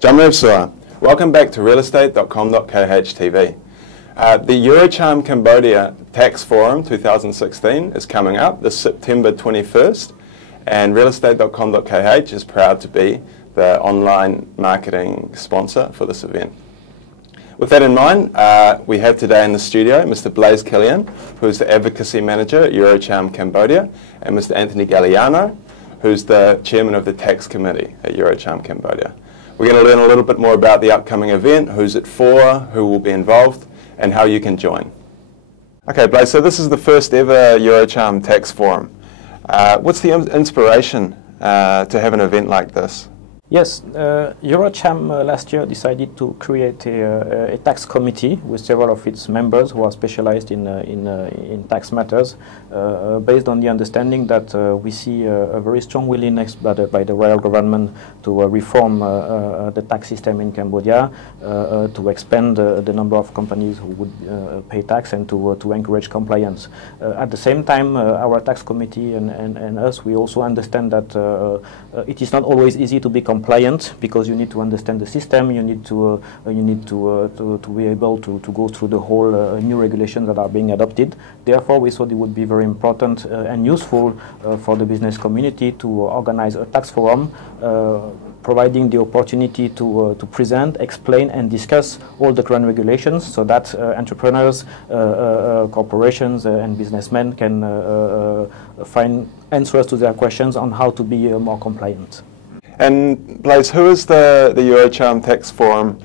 Jamrev Sua. Welcome back to Realestate.com.kh TV. The Eurocham Cambodia Tax Forum 2016 is coming up this September 21st, and Realestate.com.kh is proud to be the online marketing sponsor for this event. With that in mind, we have today in the studio Mr. Blaise Kilian, who is the Advocacy Manager at Eurocham Cambodia, and Mr. Anthony Galliano, who's the Chairman of the Tax Committee at Eurocham Cambodia. We're going to learn a little bit more about the upcoming event, who's it for, who will be involved, and how you can join. Okay, Blaise, so this is the first ever Eurocham Tax Forum. What's the inspiration to have an event like this? Yes, Eurocham last year decided to create a tax committee with several of its members who are specialized in tax matters, based on the understanding that we see a very strong willingness by the royal government to reform the tax system in Cambodia, to expand the number of companies who would pay tax and to encourage compliance. At the same time, our tax committee and us, we also understand that it is not always easy to be compliant, because you need to understand the system, you need to be able to go through the whole new regulations that are being adopted. Therefore, we thought it would be very important and useful for the business community to organize a tax forum, providing the opportunity to present, explain, and discuss all the current regulations, so that entrepreneurs, corporations, and businessmen can find answers to their questions on how to be more compliant. And Blaise, who is the Eurocham Tax Forum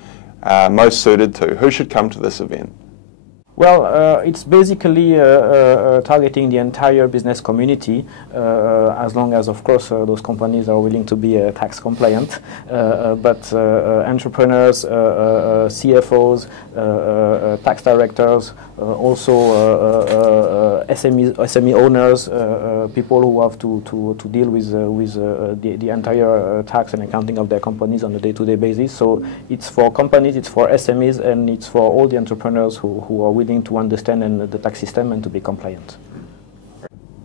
most suited to? Who should come to this event? Well, it's basically targeting the entire business community, as long as, of course, those companies are willing to be tax compliant. But entrepreneurs, CFOs, tax directors, also SME owners, people who have to deal with the entire tax and accounting of their companies on a day-to-day basis. So it's for companies, it's for SMEs, and it's for all the entrepreneurs who are willing to understand the tax system and to be compliant.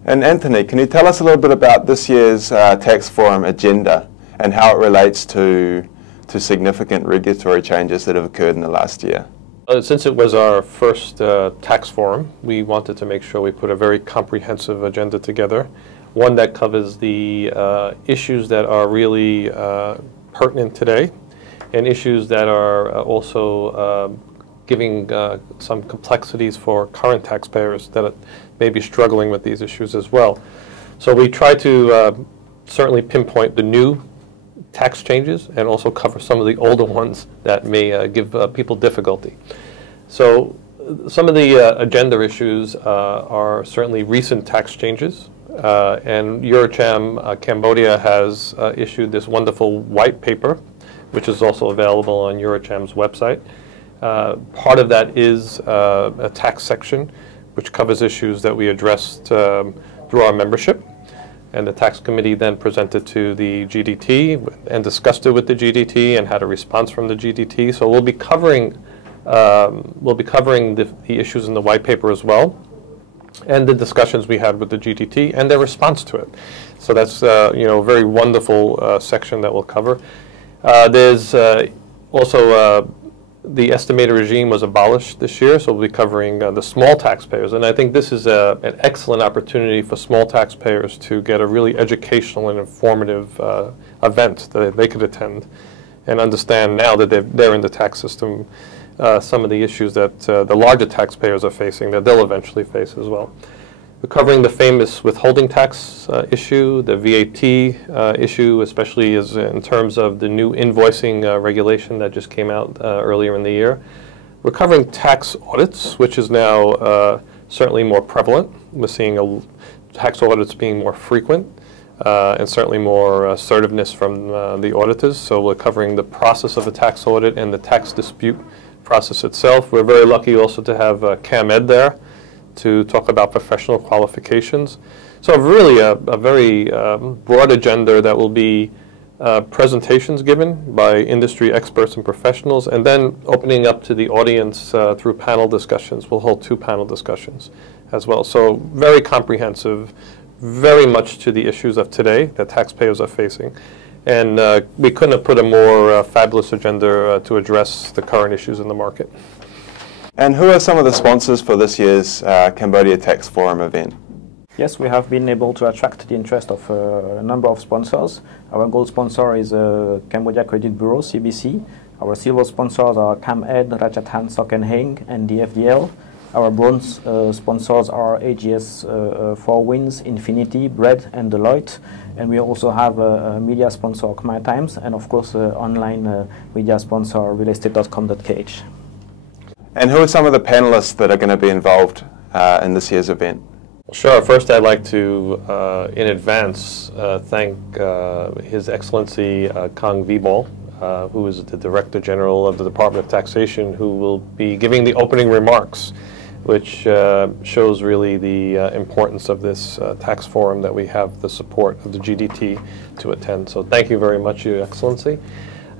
And Anthony, can you tell us a little bit about this year's Tax Forum agenda and how it relates to significant regulatory changes that have occurred in the last year? Since it was our first tax forum, we wanted to make sure we put a very comprehensive agenda together, one that covers the issues that are really pertinent today, and issues that are also giving some complexities for current taxpayers that may be struggling with these issues as well. So we try to certainly pinpoint the new tax changes and also cover some of the older ones that may give people difficulty. So some of the agenda issues are certainly recent tax changes, and Eurocham Cambodia has issued this wonderful white paper, which is also available on Eurocham's website. Part of that is a tax section, which covers issues that we addressed through our membership. And the tax committee then presented to the GDT and discussed it with the GDT and had a response from the GDT. So we'll be covering the issues in the white paper as well, and the discussions we had with the GDT and their response to it. So that's a very wonderful section that we'll cover. There's also the estimated regime was abolished this year, so we'll be covering the small taxpayers. And I think this is an excellent opportunity for small taxpayers to get a really educational and informative event that they could attend and understand, now that they're in the tax system, some of the issues that the larger taxpayers are facing that they'll eventually face as well. We're covering the famous withholding tax issue, the VAT issue, especially as in terms of the new invoicing regulation that just came out earlier in the year. We're covering tax audits, which is now certainly more prevalent. We're seeing tax audits being more frequent and certainly more assertiveness from the auditors. So we're covering the process of a tax audit and the tax dispute process itself. We're very lucky also to have CAMED there to talk about professional qualifications. So really a very broad agenda that will be presentations given by industry experts and professionals, and then opening up to the audience through panel discussions. We'll hold 2 panel discussions as well. So very comprehensive, very much to the issues of today that taxpayers are facing. And we couldn't have put a more fabulous agenda to address the current issues in the market. And who are some of the sponsors for this year's Cambodia Tax Forum event? Yes, we have been able to attract the interest of a number of sponsors. Our gold sponsor is Cambodia Credit Bureau, CBC. Our silver sponsors are CamEd, Ratchatham Sok and Heng, and the FDL. Our bronze sponsors are AGS 4 Winds, Infinity, Bread, and Deloitte. And we also have a media sponsor, Khmer Times, and of course, online media sponsor, Realestate.com.kh. And who are some of the panelists that are going to be involved in this year's event? Sure. First, I'd like to, in advance, thank His Excellency Kang Vibol, who is the Director General of the Department of Taxation, who will be giving the opening remarks, which shows really the importance of this tax forum, that we have the support of the GDT to attend. So thank you very much, Your Excellency.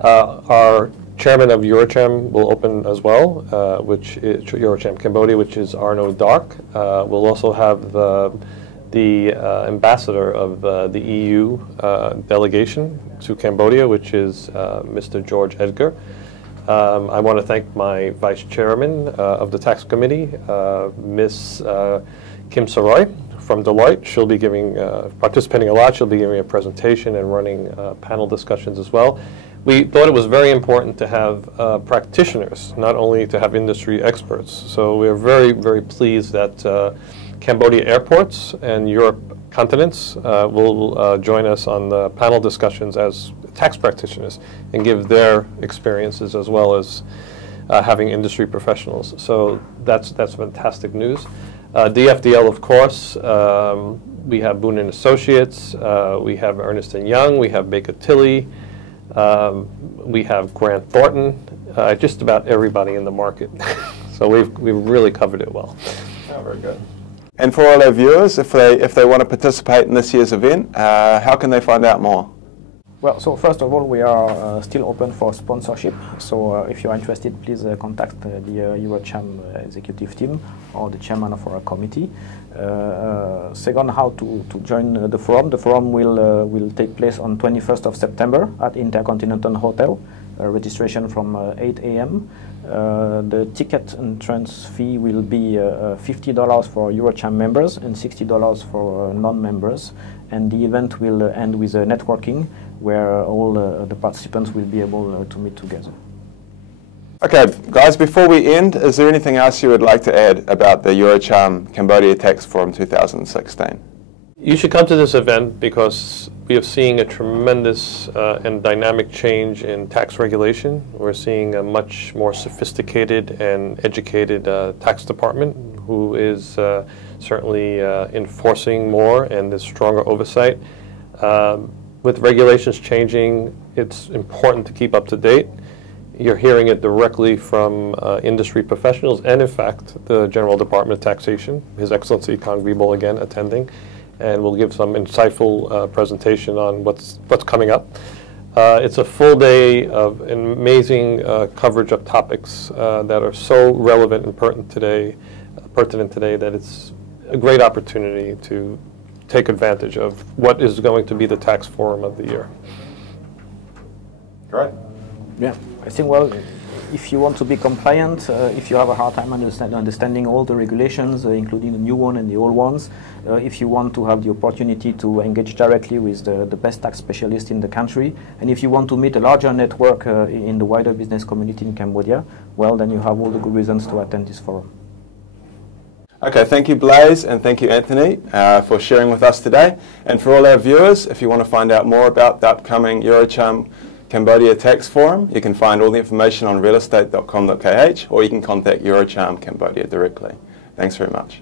Our Chairman of Eurocham will open as well, which is Eurocham Cambodia, which is Arno Dark. We'll also have the ambassador of the EU delegation to Cambodia, which is Mr. George Edgar. I want to thank my Vice Chairman of the Tax Committee, Ms. Kim Saroy from Deloitte. She'll be participating a lot. She'll be giving a presentation and running panel discussions as well. We thought it was very important to have practitioners, not only to have industry experts. So we are very, very pleased that Cambodia Airports and Europe Continents will join us on the panel discussions as tax practitioners and give their experiences, as well as having industry professionals. So that's fantastic news. DFDL, of course, we have Boone & Associates, we have Ernst & Young, we have Baker Tilly, we have Grant Thornton, just about everybody in the market. So we've really covered it well. Oh, very good. And for all our viewers, if they want to participate in this year's event, how can they find out more? Well, so first of all, we are still open for sponsorship. So if you're interested, please contact the Eurocham executive team or the chairman of our committee. Second, how to join the forum. The forum will take place on 21st of September at Intercontinental Hotel. Registration from 8 a.m. The ticket entrance fee will be $50 for Eurocham members and $60 for non-members. And the event will end with a networking where all the participants will be able to meet together. Okay, guys, before we end, is there anything else you would like to add about the Eurocham Cambodia Tax Forum 2016? You should come to this event because we are seeing a tremendous and dynamic change in tax regulation. We're seeing a much more sophisticated and educated tax department who is certainly enforcing more, and there's stronger oversight. With regulations changing, it's important to keep up to date. You're hearing it directly from industry professionals and, in fact, the General Department of Taxation, His Excellency Kang Vibol again attending, and we'll give some insightful presentation on what's coming up. It's a full day of amazing coverage of topics that are so relevant and pertinent today that it's a great opportunity to take advantage of what is going to be the tax forum of the year. Great. Yeah, I think, well, if you want to be compliant, if you have a hard time understanding all the regulations, including the new one and the old ones, if you want to have the opportunity to engage directly with the best tax specialists in the country, and if you want to meet a larger network in the wider business community in Cambodia, well, then you have all the good reasons to attend this forum. Okay, thank you, Blaise, and thank you, Anthony, for sharing with us today. And for all our viewers, if you want to find out more about the upcoming Eurocham Cambodia Tax Forum, you can find all the information on Realestate.com.kh, or you can contact Eurocham Cambodia directly. Thanks very much.